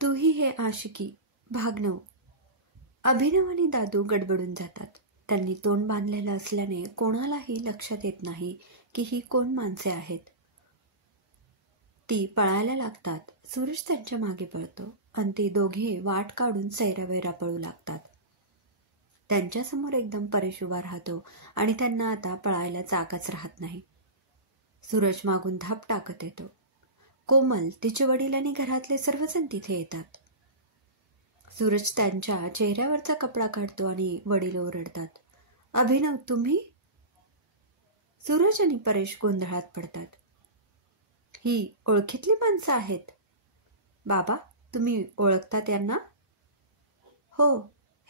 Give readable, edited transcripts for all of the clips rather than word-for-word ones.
तूही हे आशिकी भाग 9. अभिनव आणि दादू गडबडून जातात. त्यांनी तोंड बांधलेलं असल्याने कोणालाही लक्षात येत नाही की ही कोण माणसे आहेत. ती पळायला लागतात. सूरज त्यांच्या मागे पळतो आणि ती दोघे वाट काढून सैरावैरा पळू लागतात. त्यांच्यासमोर एकदम परेश उभा राहतो आणि त्यांना आता पळायला जागाच राहत नाही. सूरज मागून धाप टाकत येतो. कोमल, तिचे वडील आणि घरातले सर्वजण तिथे येतात. सूरज त्यांच्या चेहऱ्यावरचा कपडा काढतो आणि वडील ओरडतात, अभिनव तुम्ही? सूरज आणि परेश गोंधळात पडतात. ही ओळखीतली माणसं आहेत. बाबा, तुम्ही ओळखतात यांना? हो,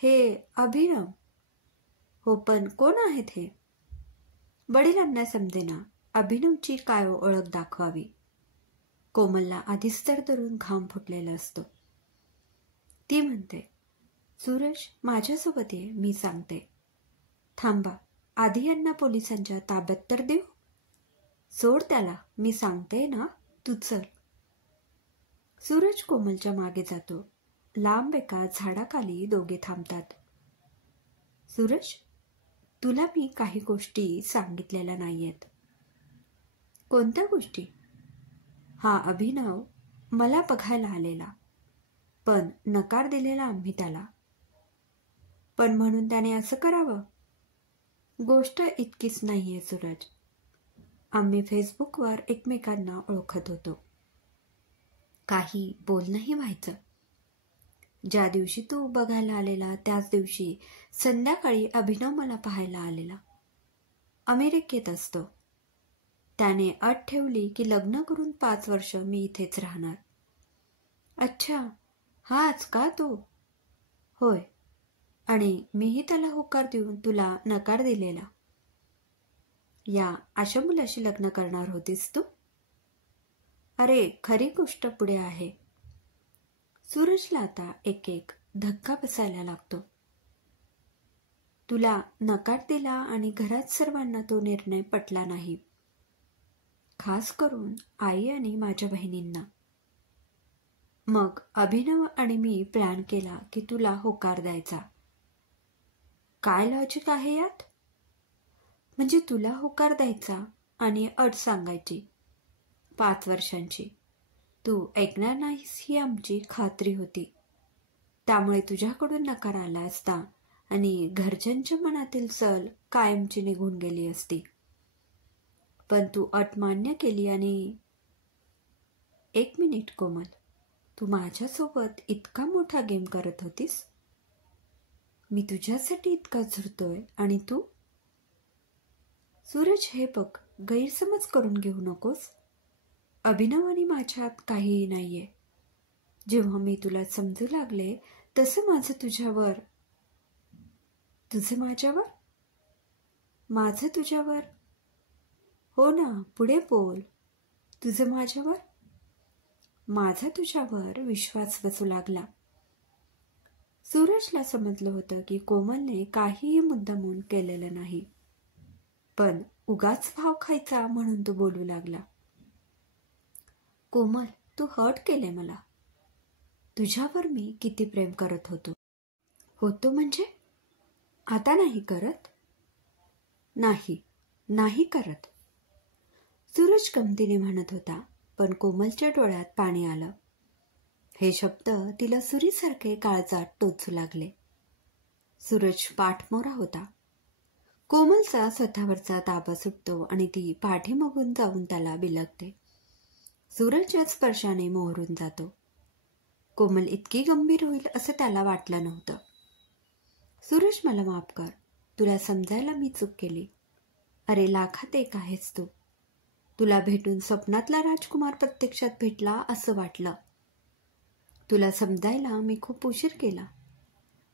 हे अभिनव. हो, पण कोण आहेत हे? वडिलांना समजेना. अभिनवची काय ओळख दाखवावी. कोमलला आधीच धरून घाम फुटलेला असतो. ती म्हणते, सूरज माझ्यासोबत ये, मी सांगते. थांबा, आधी यांना पोलिसांच्या ताब्यात तर देऊ. सोड त्याला, मी सांगते ना, तू चल. सूरज कोमलच्या मागे जातो. लांब एका झाडाखाली दोघे थांबतात. सूरज, तुला मी काही गोष्टी सांगितलेल्या नाहीयेत. कोणत्या गोष्टी? हा अभिनव मला बघायला आलेला, पण नकार दिलेला आम्ही त्याला. पण म्हणून त्याने असं करावं? गोष्ट इतकीच नाहीये सूरज. आम्ही फेसबुकवर एकमेकांना ओळखत होतो. काही बोलणंही व्हायचं. ज्या दिवशी तू बघायला आलेला त्याच दिवशी संध्याकाळी अभिनव मला पाहायला आलेला. अमेरिकेत असतो. त्याने अट ठेवली की लग्न करून 5 वर्ष मी इथेच राहणार. अच्छा, हाच का तो? होय, आणि मीही त्याला होकार देऊन तुला नकार दिलेला. या अशा मुलाशी लग्न करणार होतीस तू? अरे, खरी गोष्ट पुढे आहे. सूरजला आता एक एक धक्का बसायला लागतो. तुला नकार दिला आणि घरात सर्वांना तो निर्णय पटला नाही, खास करून आई आणि माझ्या बहिणींना. मग अभिनव आणि मी प्लॅन केला की तुला होकार द्यायचा. काय लॉजिक आहे यात? म्हणजे तुला होकार द्यायचा आणि अट सांगायची 5 वर्षांची. तू ऐकणार नाहीस ही आमची खात्री होती. त्यामुळे तुझ्याकडून नकार आला असता आणि घरच्यांच्या मनातील सल कायमची निघून गेली असती. पण तू अट मान्य केली आणि... 1 मिनिट कोमल, तू माझ्यासोबत इतका मोठा गेम करत होतीस? मी तुझ्यासाठी इतका झुरतोय आणि तू? सूरज, हे बघ, गैरसमज करून घेऊ नकोस. अभिनव आणि माझ्यात काहीही नाहीये. जेव्हा मी तुला समजू लागले तसं माझं तुझ्यावर... तुझं माझ्यावर? माझं तुझ्यावर? हो ना, पुढे बोल. तुझं माझ्यावर? माझा तुझ्यावर विश्वास बसू लागला. सूरजला समजलं होतं की कोमलने काहीही मुद्दामून केलेलं नाही, पण उगाच भाव खायचा म्हणून तो बोलू लागला. कोमल, तू हर्ट केले मला. तुझ्यावर मी किती प्रेम करत होतो. होतो म्हणजे? आता नाही करत? नाही करत. सूरज गमतीने म्हणत होता, पण कोमलच्या डोळ्यात पाणी आलं. हे शब्द तिला सुरीसारखे काळजात टोचू लागले. सूरज पाठमोरा होता. कोमलचा स्वतःवरचा ताबा सुटतो आणि ती पाठीमागून जाऊन त्याला बिलगते. सूरजच्या स्पर्शाने मोहरून जातो. कोमल इतकी गंभीर होईल असं त्याला वाटलं नव्हतं. सूरज, मला माफ कर. तुला समजायला मी चूक केली. अरे, लाखात एक आहेस तू. तुला भेटून स्वप्नातला राजकुमार प्रत्यक्षात भेटला असं वाटलं. तुला समजायला मी खूप उशीर केला.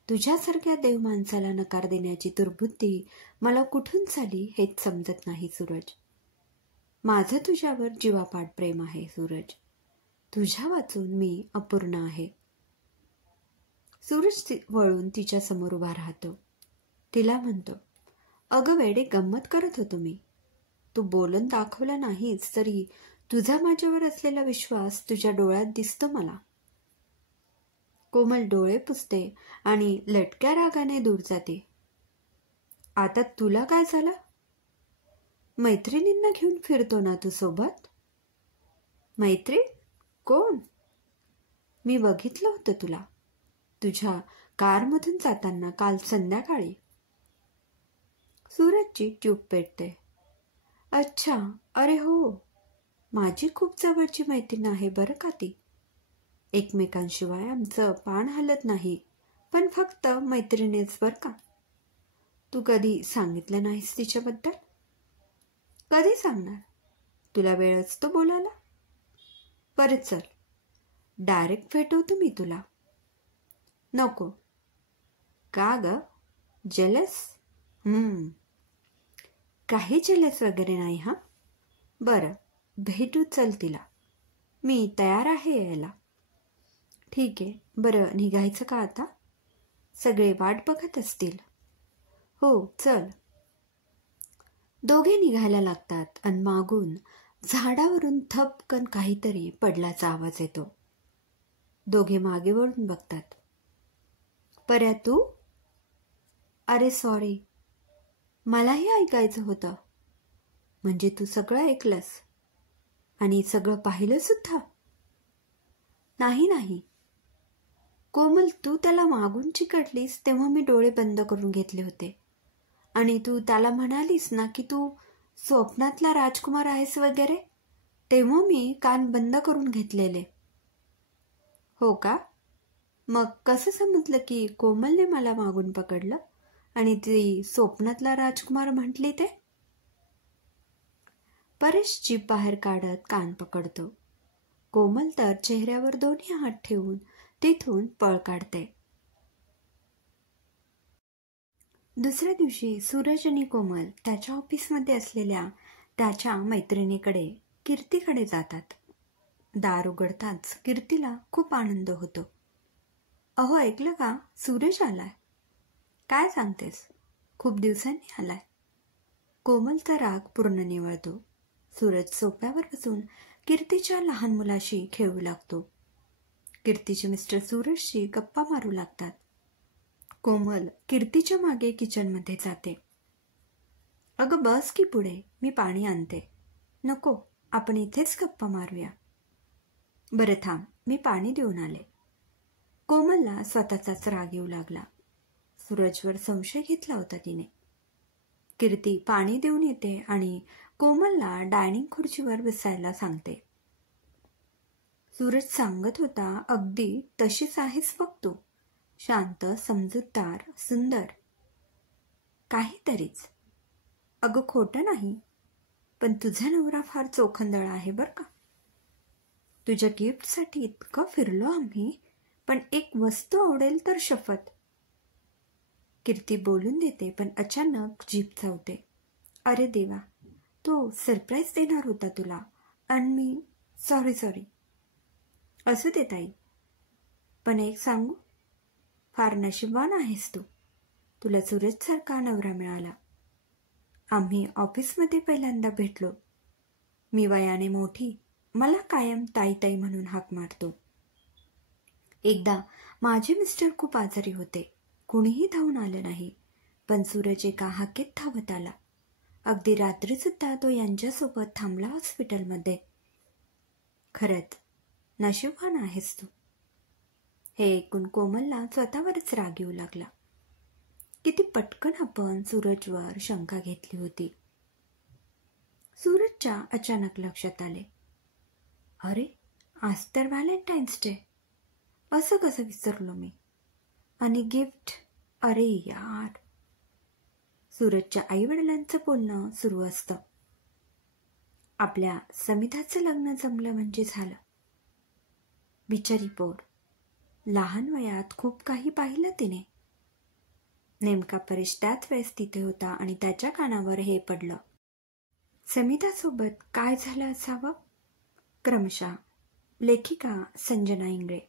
तुझ्यासारख्या देव माणसाला नकार देण्याची दुर्बुद्धी मला कुठून झाली हेच समजत नाही सूरज. माझं तुझ्यावर जीवापाड प्रेम आहे सूरज. तुझ्या वाचून मी अपूर्ण आहे. सूरज वळून तिच्या समोर उभा राहतो. तिला म्हणतो, अगं वेडे, गंमत करत होतो मी. तू बोलून दाखवला नाहीस तरी तुझा माझ्यावर असलेला विश्वास तुझ्या डोळ्यात दिसतो मला. कोमल डोळे पुसते आणि लटक्या रागाने दूर जाते. आता तुला काय झालं? मैत्रिणींना घेऊन फिरतो ना तू सोबत? मैत्रीण? कोण? मी बघितलं होतं तुला तुझ्या कारमधून जाताना काल संध्याकाळी. सूरजची ट्यूब पेटते. अच्छा, अरे हो, माझी खूप जवळची मैत्रीण आहे बरं का ती. एकमेकांशिवाय आमचं पान हलत नाही, पण फक्त मैत्रिणीच बरं का. तू कधी सांगितलं नाहीस तिच्याबद्दल? कधी सांगणार? तुला वेळ असतो बोलायला? परत चल, डायरेक्ट भेटवतो मी तुला. नको. का ग? जेलस? काही जेलस वगैरे नाही हा. बरं, भेटू चल तिला. मी तयार आहे यायला. ठीक आहे. बरं, निघायचं का आता? सगळे वाट बघत असतील. हो, चल. दोघे निघायला लागतात आणि मागून झाडावरून थपकन काहीतरी पडल्याचा आवाज येतो. दोघे मागे वळून बघतात. पर्या तू? अरे सॉरी, मलाही ऐकायचं होतं. म्हणजे तू सगळं ऐकलंस आणि सगळं पाहिलं सुद्धा? नाही. कोमल, तू त्याला मागून चिकटलीस तेव्हा मी डोळे बंद करून घेतले होते. आणि तू त्याला म्हणालीस ना की तू स्वप्नातला राजकुमार आहेस वगैरे, तेव्हा मी कान बंद करून घेतलेले. हो का? मग कसं समजलं की कोमलने मला मागून पकडलं आणि ती स्वप्नातला राजकुमार म्हटली ते? परेश जीभ बाहेर काढत कान पकडतो. कोमल तर चेहऱ्यावर दोन्ही हात ठेवून तिथून पळ काढते. दुसऱ्या दिवशी सूरज आणि कोमल त्याच्या ऑफिसमध्ये असलेल्या त्याच्या मैत्रिणीकडे कीर्तीकडे जातात. दार उघडताच कीर्तीला खूप आनंद होतो. अहो, ऐकलं का? सूरज आलाय. काय सांगतेस? खूप दिवसांनी आलाय. कोमलचा राग पूर्ण निवळतो. सूरज सोफ्यावर बसून कीर्तीच्या लहान मुलाशी खेळू लागतो. कीर्तीचे मिस्टर सूरजशी गप्पा मारू लागतात. कोमल कीर्तीच्या मागे किचनमध्ये जाते. अगं बस की पुढे, मी पाणी आणते. नको, आपण इथेच गप्पा मारूया. बरं थांब, मी पाणी देऊन आले. कोमलला स्वतःचाच राग येऊ लागला. सूरजवर संशय घेतला होता तिने. कीर्ती पाणी देऊन येते आणि कोमलला डायनिंग खुर्चीवर बसायला सांगते. सूरज सांगत होता, अगदी तशीच आहेस बघ तू. शांत, समजूतदार, सुंदर. काहीतरीच. अगं खोटं नाही, पण तुझा नवरा फार चोखंदळ आहे बरं का. तुझ्या गिफ्टसाठी इतकं फिरलो आम्ही, पण एक वस्तू आवडेल तर शपथ. कीर्ती बोलून देते पण अचानक जीभ चावते. अरे देवा, तो सरप्राईज देणार होता तुला आणि मी सॉरी. असू दे ताई, पण एक सांगू, फार नशीबवान आहेस तू. तुला सूरजसारखा नवरा मिळाला. आम्ही ऑफिसमध्ये पहिल्यांदा भेटलो. मी वयाने मोठी, मला कायम ताई म्हणून हाक मारतो. एकदा माझे मिस्टर खूप आजारी होते. कुणीही धावून आलं नाही, पण सूरज एका हाकेत धावत आला. अगदी रात्री सुद्धा तो यांच्यासोबत थांबला हॉस्पिटलमध्ये. खरंच नशीबवान आहेस तू. हे ऐकून कोमलला स्वतःवरच राग येऊ लागला. किती पटकन आपण सूरजवर शंका घेतली होती. सूरजच्या अचानक लक्षात आले, अरे आज तर व्हॅलेंटाईन्स डे. असं कसं विसरलो मी? आणि गिफ्ट, अरे यार. सूरजच्या आईवडिलांचं बोलणं सुरू असतं. आपल्या समिधाचं लग्न जमलं म्हणजे झालं. बिचारी पोर, लहान वयात खूप काही पाहिलं तिने. नेमका परेश त्याच वेळेस तिथे होता आणि त्याच्या कानावर हे पडलं. समिधासोबत काय झालं असावं? क्रमशः लेखिका संजना इंगळे.